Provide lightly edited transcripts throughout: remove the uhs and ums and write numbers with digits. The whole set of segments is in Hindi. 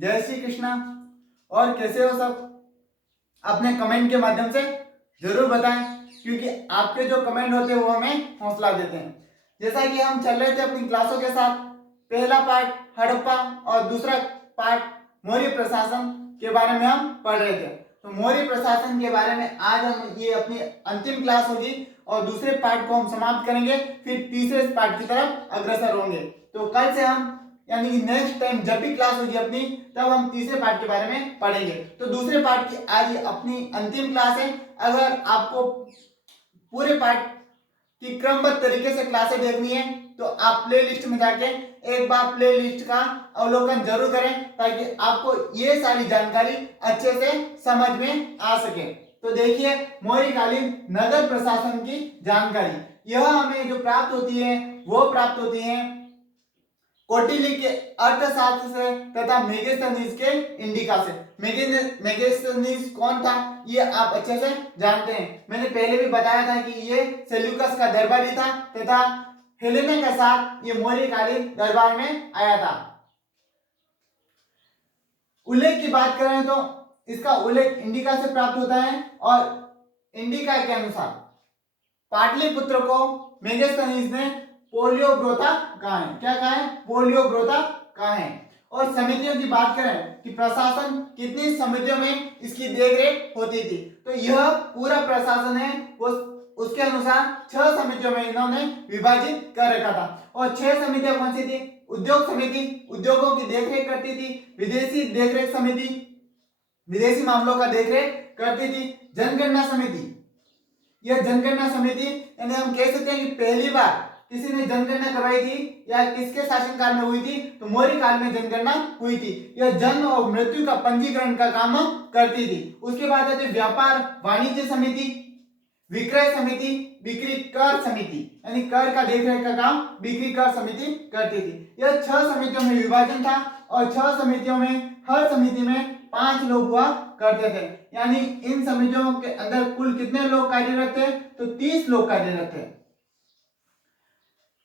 जय श्री कृष्णा। और कैसे हो सब? अपने कमेंट के माध्यम से जरूर बताएं, क्योंकि आपके जो कमेंट होते हैं वो हमें हौसला देते हैं। जैसा कि हम चल रहे थे अपनी क्लासों के साथ, पहला पार्ट हड़प्पा और दूसरा पार्ट मौर्य प्रशासन के बारे में हम पढ़ रहे थे। तो मौर्य प्रशासन के बारे में आज हम ये अपनी अंतिम क्लास होगी और दूसरे पार्ट को हम समाप्त करेंगे, फिर तीसरे पार्ट की तरफ अग्रसर होंगे। तो कल से हम यानी कि नेक्स्ट टाइम जब भी क्लास होगी अपनी, तब हम तीसरे पार्ट के बारे में पढ़ेंगे। तो दूसरे पार्ट की आज अपनी अंतिम क्लास है। अगर आपको पूरे पार्ट की क्रमबद्ध तरीके से क्लासें देखनी है तो आप प्लेलिस्ट में जाके एक बार प्लेलिस्ट का अवलोकन जरूर करें, ताकि आपको ये सारी जानकारी अच्छे से समझ में आ सके। तो देखिए, मौर्यकालीन नगर प्रशासन की जानकारी यह हमें जो प्राप्त होती है वो प्राप्त होती है कौटिल्य के अर्थशास्त्र से तथा मेगस्थनीज के इंडिका से। मेगस्थनीज कौन था ये आप अच्छे से जानते हैं। मैंने पहले भी बताया था कि ये सेल्यूकस का दरबारी था तथा हेलेना के साथ ये मौर्यकालीन दरबार में आया था। उल्लेख की बात करें तो इसका उल्लेख इंडिका से प्राप्त होता है और इंडिका के अनुसार पाटलिपुत्र को मेगस्थनीज ने पोलियोब्रोथा कहा है। क्या कहा है? पोलियोब्रोथा कहा है। और समितियों की बात करें कि प्रशासन कितनी समितियों में इसकी देखरेख होती थी, तो यह पूरा प्रशासन है वो उसके अनुसार 6 समितियों में इन्होंने विभाजित कर रखा था। और 6 समितियां कौन सी थी? उद्योग समिति उद्योगों की देखरेख करती थी, विदेशी देखरेख समिति विदेशी मामलों का देखरेख करती थी, जनगणना समिति यह जनगणना समिति यानी हम कह सकते हैं कि पहली बार किसी ने जनगणना करवाई थी या किसके शासनकाल में हुई थी, तो मौर्य काल में जनगणना हुई थी। यह जन्म और मृत्यु का पंजीकरण का काम करती थी। उसके बाद आती व्यापार वाणिज्य समिति, विक्रय समिति, बिक्री कर समिति यानी कर का देखरेख का काम बिक्री कर समिति करती थी। यह 6 समितियों में विभाजन था और 6 समितियों में हर समिति में 5 लोग हुआ करते थे। यानी इन समितियों के अंदर कुल कितने लोग कार्यरत थे? तो 30 लोग कार्यरत थे।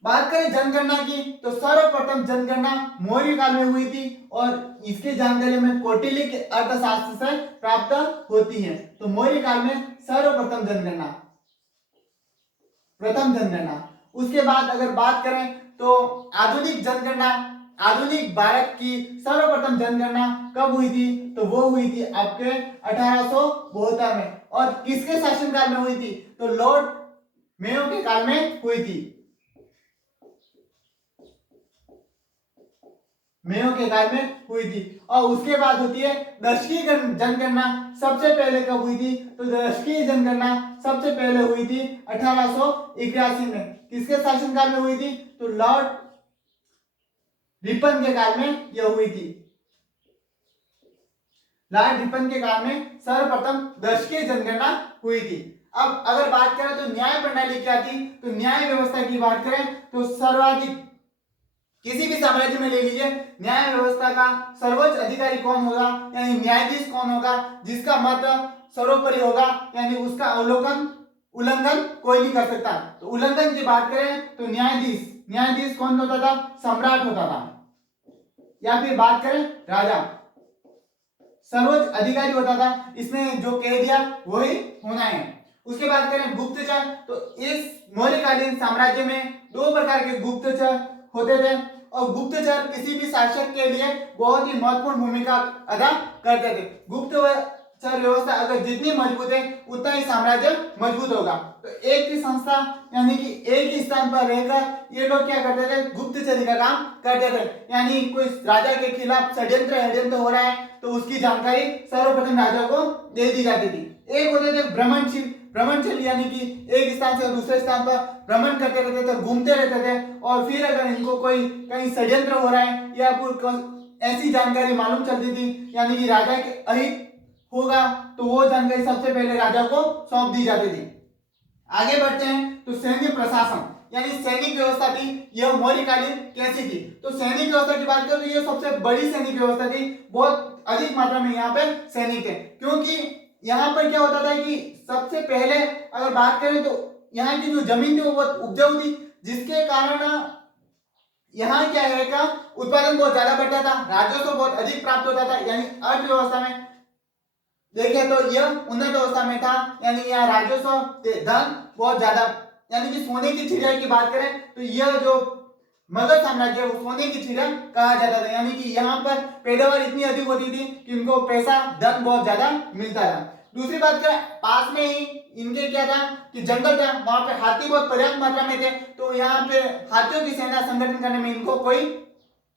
बात करें जनगणना की तो सर्वप्रथम जनगणना मौर्य काल में हुई थी और इसकी जानकारी में कौटिल्य के अर्थशास्त्र से प्राप्त होती है। तो मौर्य काल में सर्वप्रथम जनगणना उसके बाद अगर बात करें तो आधुनिक जनगणना, आधुनिक भारत की सर्वप्रथम जनगणना कब हुई थी? तो वो हुई थी आपके 1872 में। और किसके शासनकाल में हुई थी? तो लॉर्ड मेयो के काल में हुई थी। मेयो के काल में हुई थी। और उसके बाद होती है दशकीय जनगणना। सबसे पहले कब हुई थी? तो दशकीय जनगणना सबसे पहले हुई थी 1881 में। किसके शासनकाल में हुई थी? तो लॉर्ड रिपन के काल में यह हुई थी। लॉर्ड रिपन के काल में सर्वप्रथम दशकीय जनगणना हुई थी। अब अगर बात करें तो न्याय प्रणाली क्या थी? तो न्याय व्यवस्था की बात करें तो सर्वाधिक किसी भी साम्राज्य में ले लीजिए, न्याय व्यवस्था का सर्वोच्च अधिकारी कौन होगा यानी न्यायाधीश कौन होगा, जिसका मत सर्वोपरि होगा, यानी उसका उल्लंघन कोई नहीं कर सकता। तो उल्लंघन की बात करें तो न्यायाधीश कौन होता था? सम्राट होता था। या फिर बात करें राजा, सर्वोच्च अधिकारी होता था। इसने जो कह दिया वही होना है। उसके बाद करें गुप्तचर, तो इस मौर्यकालीन साम्राज्य में 2 प्रकार के गुप्तचर होते थे और गुप्तचर किसी भी शासक के लिए बहुत ही महत्वपूर्ण भूमिका अदा करते थे। गुप्तचर व्यवस्था अगर जितनी मजबूत है उतना ही साम्राज्य मजबूत होगा। तो एक ही संस्था यानी कि एक ही स्थान पर रहकर ये लोग क्या करते थे? गुप्तचरी का काम करते थे। यानी कोई राजा के खिलाफ षड्यंत्र हो रहा है तो उसकी जानकारी सर्वप्रथम राजा को दे दी जाती थी। एक होते थे भ्रमणशील यानी कि एक स्थान से दूसरे स्थान पर भ्रमण करते रहते थे, घूमते रहते थे। और फिर अगर इनको कोई कहीं षड्यंत्र हो रहा है या कोई ऐसी जानकारी मालूम चलती थी यानी कि राजा के अहित होगा, तो वो जानकारी सबसे पहले राजा को सौंप दी जाती थी। आगे बढ़ते हैं तो सैन्य प्रशासन यानी सैनिक व्यवस्था थी, यह मौर्यकालीन कैसी थी? तो सैनिक व्यवस्था की बात करें तो यह सबसे बड़ी सैनिक व्यवस्था थी। बहुत अधिक मात्रा में यहाँ पे सैनिक थे, क्योंकि यहाँ पर क्या होता था कि सबसे पहले अगर बात करें तो यहाँ की जो जमीन थी वो बहुत उपजाऊ थी, जिसके कारण यहाँ क्या है का उत्पादन बहुत ज्यादा बढ़ता था, राजस्व बहुत अधिक प्राप्त होता था, यानी अर्थव्यवस्था में देखे तो यह उन्नत अवस्था में था, यानी यहाँ राजस्व धन बहुत ज्यादा, यानी कि सोने की चिड़िया की बात करें तो यह जो मगध साम्राज्य वो सोने की चिड़िया कहा जाता था, यानी कि यहाँ पर पैदावार इतनी अधिक होती थी कि उनको पैसा धन बहुत ज्यादा मिलता था। दूसरी बात करें, पास में ही इनके क्या था कि जंगल था, वहां पे हाथी बहुत पर्याप्त मात्रा में थे, तो यहाँ पे हाथियों की सेना संगठन करने में इनको कोई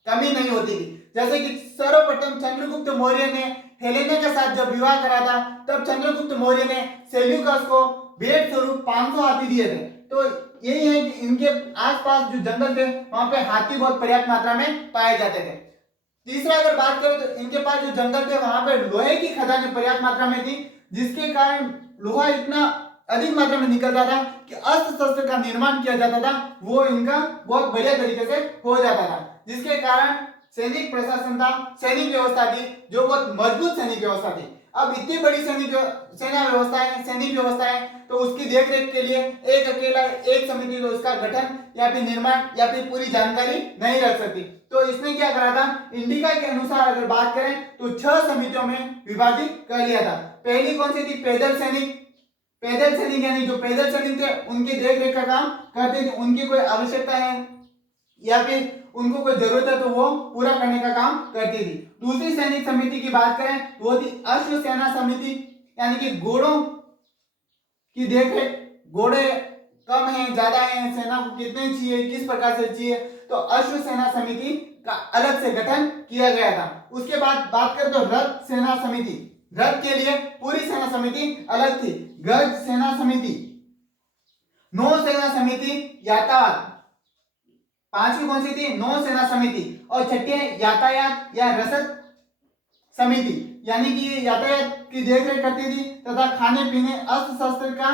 कमी नहीं होती थी। जैसे कि सर्वप्रथम चंद्रगुप्त मौर्य ने हेलेना के साथ जब विवाह करा था, तब चंद्रगुप्त मौर्य ने सेल्यूकस को भेंट स्वरूप 500 हाथी दिए थे। तो यही है कि इनके आसपास जो जंगल थे वहां पे हाथी बहुत पर्याप्त मात्रा में पाए जाते थे। तीसरा अगर बात करें तो इनके पास जो जंगल थे वहां पे लोहे की खदानें पर्याप्त मात्रा में थी, जिसके कारण लोहा इतना अधिक मात्रा में निकलता था कि अस्त्र शस्त्र का निर्माण किया जाता था, वो इनका बहुत बढ़िया तरीके से हो जाता था, जिसके कारण सैनिक प्रशासन था, सैनिक व्यवस्था थी जो बहुत मजबूत सैनिक व्यवस्था थी। अब इतनी बड़ी सैनिक व्यवस्था है तो उसकी देखरेख के लिए एक अकेला एक समिति तो उसका गठन या फिर निर्माण या फिर पूरी जानकारी नहीं रख सकती। तो इसने क्या करा था, इंडिका के अनुसार अगर बात करें तो 6 समितियों में विभाजित कर लिया था। पहली कौन सी थी, पैदल सैनिक यानी जो पैदल सैनिक थे उनके देखरेख का काम करते थे, उनकी कोई आवश्यकता है या फिर उनको कोई जरूरत है तो वो पूरा करने का काम करती थी। दूसरी सैनिक समिति की बात करें वो थी अश्व सेना समिति, यानी कि घोड़ों की देखरेख, घोड़े कम है ज्यादा है, सेना को कितने चाहिए, किस प्रकार से चाहिए, तो अश्व सेना समिति का अलग से गठन किया गया था। उसके बाद बात करें तो रथ सेना समिति, रथ के लिए पूरी सेना समिति अलग थी। गज सेना समिति, नौ सेना समिति, यातायात, पांचवी कौन सी थी, नौ सेना समिति, और छठी है यातायात या रसद समिति, यानी कि यातायात की देखरेख करती थी तथा खाने पीने अस्त्र शस्त्र का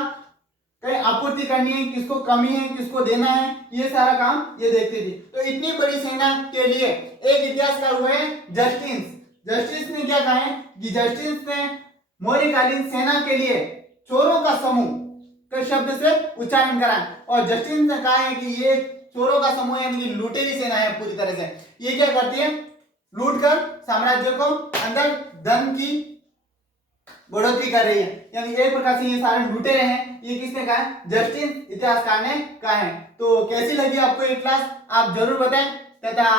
कहीं आपूर्ति करनी है, किसको कमी है, किसको देना है, ये सारा काम ये देखती थी। तो इतनी बड़ी सेना के लिए एक इतिहासकार हुए जस्टिस ने क्या कहा है कि जस्टिस ने मौर्यकालीन सेना के लिए चोरों का समूह के शब्द से उच्चारण करा, और जस्टिस ने कहा है कि ये चोरों का समूह यानी कि लुटेरी सेना है पूरी तरह से। ये क्या करती है, लूट कर साम्राज्य को अंदर धन की बढ़ोतरी कर रही है, यानी एक प्रकार से ये सारे लुटेरे हैं। ये किसने कहा है, जस्टिस इतिहासकार ने कहा है। तो कैसी लगी आपको ये क्लास, आप जरूर बताएं, तथा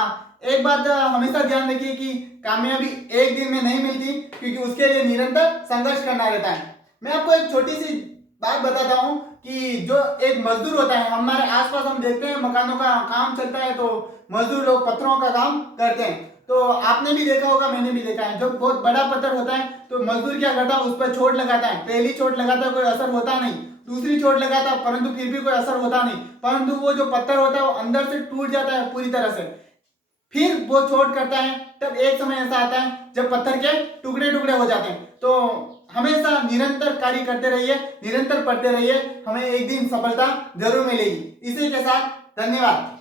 एक बात हमेशा ध्यान रखिए कि कामयाबी एक दिन में नहीं मिलती, क्योंकि उसके लिए निरंतर संघर्ष करना रहता है। मैं आपको एक छोटी सी बात बताता हूँ कि जो एक मजदूर होता है, हमारे आसपास हम देखते हैं मकानों का काम चलता है तो मजदूर लोग पत्थरों का काम करते हैं। तो आपने भी देखा होगा, मैंने भी देखा है, जब बहुत बड़ा पत्थर होता है तो मजदूर क्या करता है, उस पर चोट लगाता है। पहली चोट लगाता है कोई असर होता नहीं, दूसरी चोट लगाता है परंतु फिर भी कोई असर होता नहीं, परंतु वो जो पत्थर होता है वो अंदर से टूट जाता है पूरी तरह से। फिर वो चोट करता है, तब एक समय ऐसा आता है जब पत्थर के टुकड़े टुकड़े हो जाते हैं। तो हमेशा निरंतर कार्य करते रहिए, निरंतर पढ़ते रहिए, हमें एक दिन सफलता जरूर मिलेगी। इसी के साथ धन्यवाद।